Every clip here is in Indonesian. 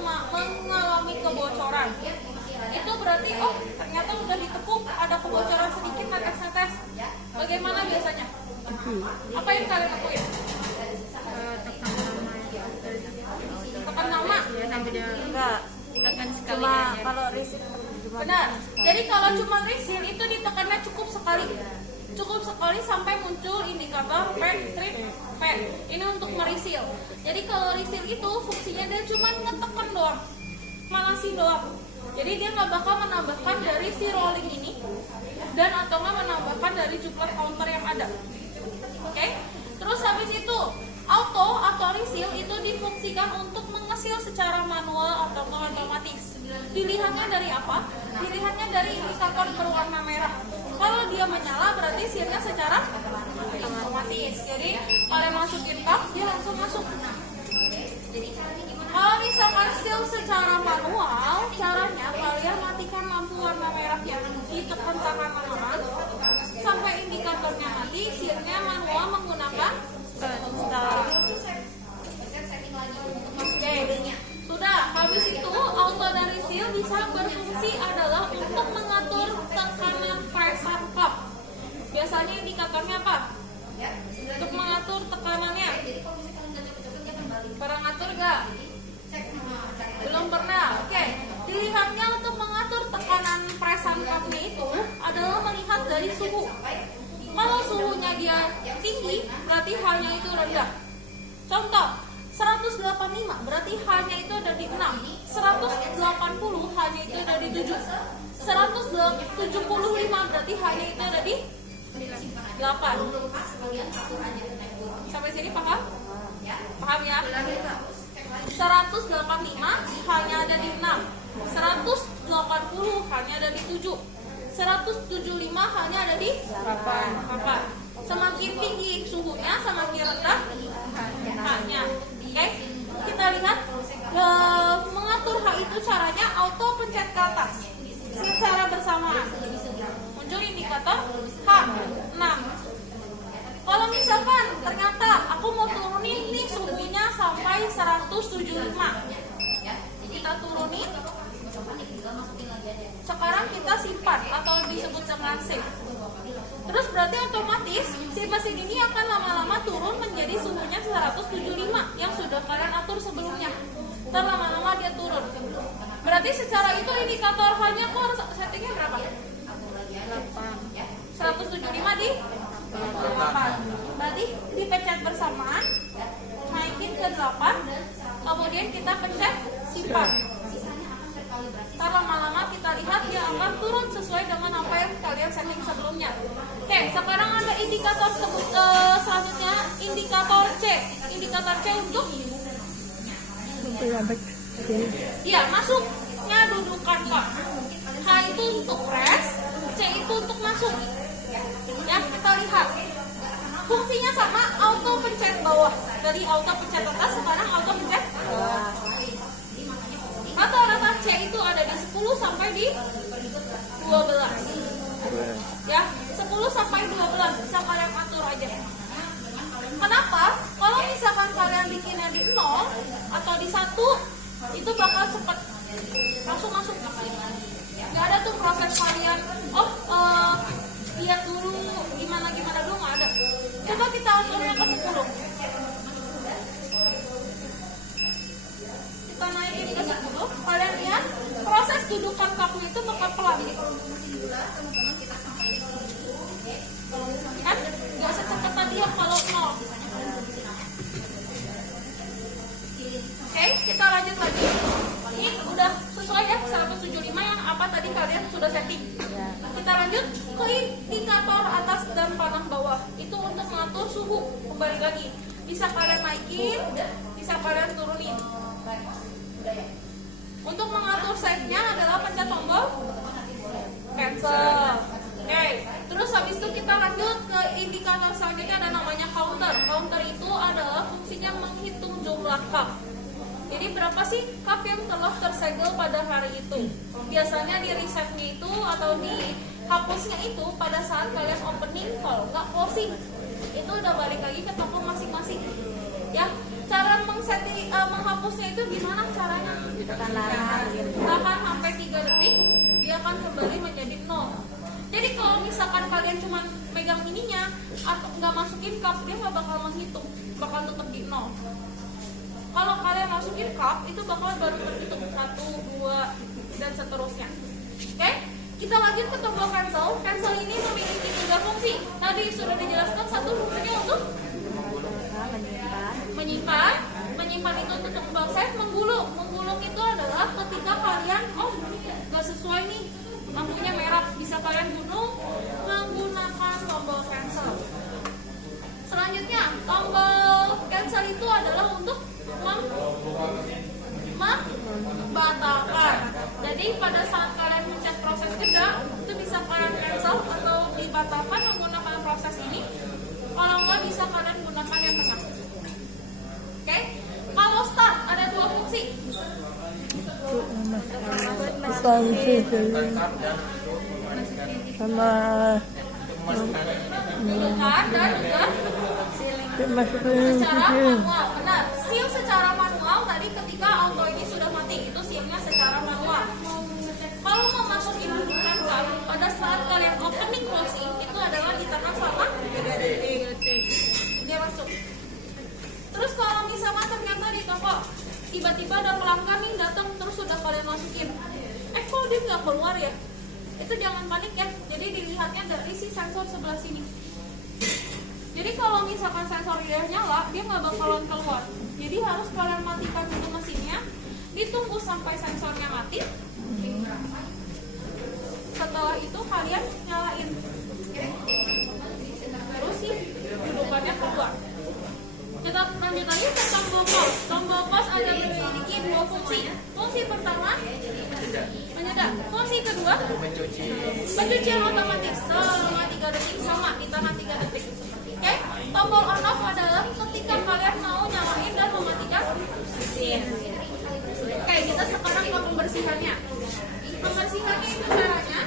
mengalami kebocoran. Itu berarti ternyata udah ditepuk, ada kebocoran sedikit, netes-netes. Bagaimana biasanya? Apa yang kalian lakuin? Tekan nama? Enggak. Tekan sekali Cuma aja. kalau reset Benar. Jadi kalau cuma refill itu ditekannya cukup sekali. Cukup sekali sampai muncul indikator P, trip, P. Ini untuk merefill. Jadi kalau refill itu fungsinya dia cuma ngetekan doang, manasin doang. Jadi dia nggak bakal menambahkan dari si rolling ini dan atau nggak menambahkan dari jumlah counter yang ada. Oke? Terus habis itu auto atau refill itu difungsikan untuk mengesil secara manual atau otomatis. Dilihatnya dari apa? Dilihatnya dari indikator berwarna merah. Kalau dia menyala berarti silnya secara otomatis. Jadi kalian masukin cup, dia langsung masuk. Kalau misalkan seal secara manual, caranya kalian matikan lampu warna merah yang ditekan tangan kanan sampai indikatornya mati. Sealnya manual menggunakan start. Oke, sudah. Habis itu auto dari seal bisa berfungsi adalah untuk mengatur tekanan pressure cup. Biasanya indikatornya apa? Untuk mengatur tekanannya. Pernah ngatur gak? Belum pernah. Oke. Dilihatnya untuk mengatur tekanan pressure cup-nya itu adalah melihat dari suhu. Kalau suhunya dia tinggi, berarti H-nya itu rendah. Contoh, 185 berarti H-nya itu ada di 6. 180 H-nya itu ada di 7. 175 berarti H-nya itu ada di 8. Sampai sini paham? Paham ya? 185 H-nya ada di 6. 180 H-nya ada di 7. 175 H-nya ada di 8. Semakin tinggi suhunya, semakin rendah H-nya. Oke, kita lihat mengatur H itu caranya auto pencet ke atas secara bersamaan. Muncul indikator H6. Kalau misalkan ternyata aku mau turunin nih suhunya sampai 175, kita turunin. Sekarang kita simpan atau disebut dengan save. Terus berarti otomatis si mesin ini akan lama-lama turun menjadi suhunya 175 yang sudah kalian atur sebelumnya. Ntar lama-lama dia turun. Berarti secara itu indikator H-nya kok harus settingnya berapa? 175 di 8. Berarti dipencet bersamaan, naikin ke 8, kemudian kita pencet simpan. Ntar lama-lama kita lihat dia akan turun sesuai dengan apa yang kalian setting sebelumnya. Oke, sekarang ada indikator selanjutnya, indikator C. Indikator C untuk ya masuknya dudukan Pak. H itu untuk press, C itu untuk masuk. Ya, kita lihat. Fungsinya sama, auto pencet bawah. Dari auto pencet atas, sekarang auto pencet bawah. Rata-rata C itu ada di 10 sampai di 12. Ya, 10 sampai 12 bisa kalian atur aja. Kenapa? Kalau misalkan kalian bikinnya di 0 atau di 1, itu bakal cepet langsung masuk. Gak ada tuh proses kalian lihat dulu gimana dulu, nggak ada. Coba kita aturnya ke 10. Kita naikin ke 10, kalian lihat proses dudukan kapnya itu bakal pelan gitu. Kan nggak secepat tadi yang kalau 0. Oke, kita lanjut lagi. Ini udah sesuai ya 175 yang apa tadi kalian sudah setting. Kita lanjut ke indikator atas dan panah bawah. Itu untuk mengatur suhu. Kembali lagi, bisa kalian naikin, bisa kalian turunin. Untuk mengatur save-nya adalah pencet tombol cancel. Oke, terus habis itu kita lanjut ke indikator selanjutnya, ada namanya counter. Counter itu adalah fungsinya menghitung jumlah cup. Jadi berapa sih cup yang telah tersegel pada hari itu? Biasanya di reset-nya itu atau di hapusnya itu pada saat kalian opening, kalau nggak closing. Itu udah balik lagi ke toko masing-masing. Ya, cara menghapusnya itu gimana caranya? tahan sampai 3 detik, dia akan kembali menjadi 0. Jadi kalau misalkan kalian cuma megang ininya atau nggak masukin cup, dia nggak bakal menghitung, bakal tetap di 0. Kalau kalian masukin cup, itu bakal baru terhitung 1, 2, dan seterusnya. Oke? Kita lanjut ke tombol cancel. Cancel ini memiliki 3 fungsi. Tadi sudah dijelaskan, satu fungsinya untuk menyimpan itu untuk tombol save. Menggulung itu adalah ketika kalian nggak sesuai nih, lampunya merah, bisa kalian gulung menggunakan tombol cancel. Selanjutnya, tombol cancel itu adalah untuk membatalkan. Jadi pada saat kalian mencet proses jeda, itu bisa kalian cancel atau dibatalkan menggunakan proses ini. Kalau nggak, bisa kalian gunakan yang tengah. Oke? Kalau start ada 2 fungsi. Sama Dudukkan dan juga secara manual. Benar, seal secara manual tadi ketika auto ini sudah mati, itu sealnya secara manual. Kalau mau masukin cancel, pada saat kalian opening closing itu adalah ditekan selama 3 detik. Dia masuk. Terus kalau misalnya ternyata di toko tiba-tiba ada pelanggan nih datang, terus sudah kalian masukin, kok dia nggak keluar ya? Itu jangan panik ya. Jadi dilihatnya dari si sensor sebelah sini. Jadi kalau misalkan sensor dia nyala, dia nggak bakalan keluar. Jadi harus kalian matikan dulu mesinnya, ditunggu sampai sensornya mati. Setelah itu kalian nyalain. Terus sih dudukannya keluar. Kita lanjut lagi ke tombol pause. Tombol pause ada memiliki 2 fungsi. Fungsi pertama menyedap. Fungsi kedua pencucian otomatis selama 3 detik, sama ditahan 3 detik. Oke? Tombol on off adalah ketika kalian mau nyalain dan mematikan mesin. Oke, kita sekarang ke pembersihannya. Pembersihannya itu caranya,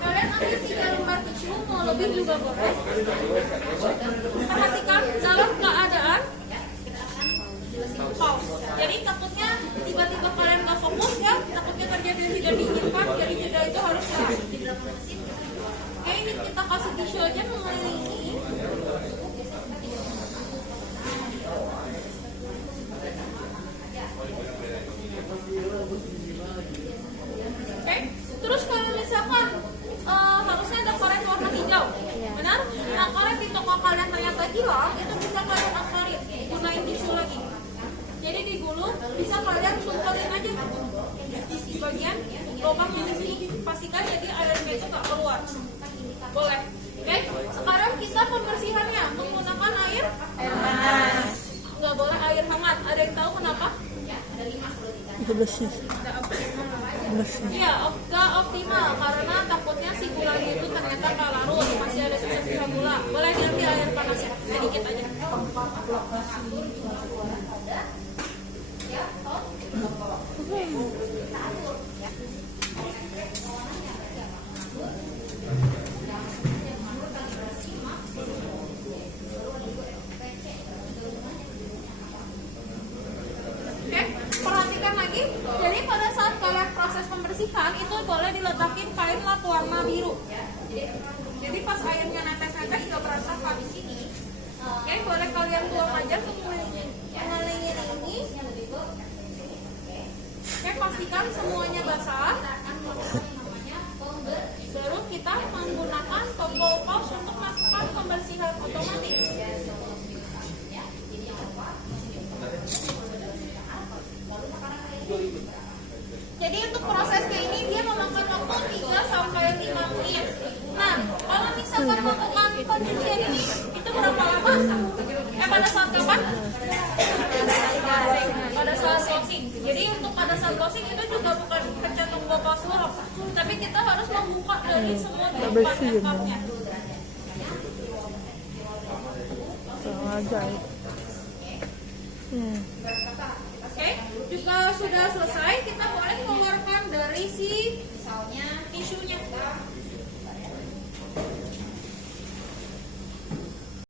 kalian ambil 3 lembar tisu, mau lebih juga boleh. Perhatikan dalam keadaan pause. Jadi takutnya tiba-tiba kalian nggak fokus ya, takutnya terjadi yang tidak diinginkan. Jadi jeda itu harus jelas. Oke, ini kita kasih tisu aja mengelilingi. Oke, terus kalau misalkan harusnya ada karet warna hijau, benar? Nah, karet di toko kalian ternyata hilang, itu bisa kalian aksarin, gunain tisu lagi. Jadi digulung, bisa kalian sumpelin aja di bagian lubang yang di sini, pastikan jadi airnya itu nggak keluar. Boleh. Oke, sekarang kita pembersihannya menggunakan air panas. Nggak boleh air hangat. Ada yang tahu kenapa? itu bersih. Iya, nggak optimal karena takutnya si gulanya itu ternyata nggak larut, masih ada sisa-sisa gula. Boleh ganti air panasnya sedikit aja. Perhatikan lagi, jadi pada saat kalian proses pembersihan itu boleh diletakin kain lap warna biru. Jadi pas airnya netes-netes nggak berantakan di sini. Oke, boleh kalian buang aja ke mengelilingi ini. Oke, pastikan semuanya basah. Baru kita menggunakan tombol pause untuk melakukan pembersihan otomatis. Jadi untuk proses kayak ini dia memakan waktu 3-5 menit. Nah, kalau misalkan melakukan pencucian ini itu berapa lama? Pada saat kapan? Pada saat closing. Jadi untuk pada saat closing itu juga bukan pencet tombol password, tapi kita harus membuka dari semua cupnya. Oke, juga sudah selesai, kita boleh keluarkan dari si misalnya tisunya.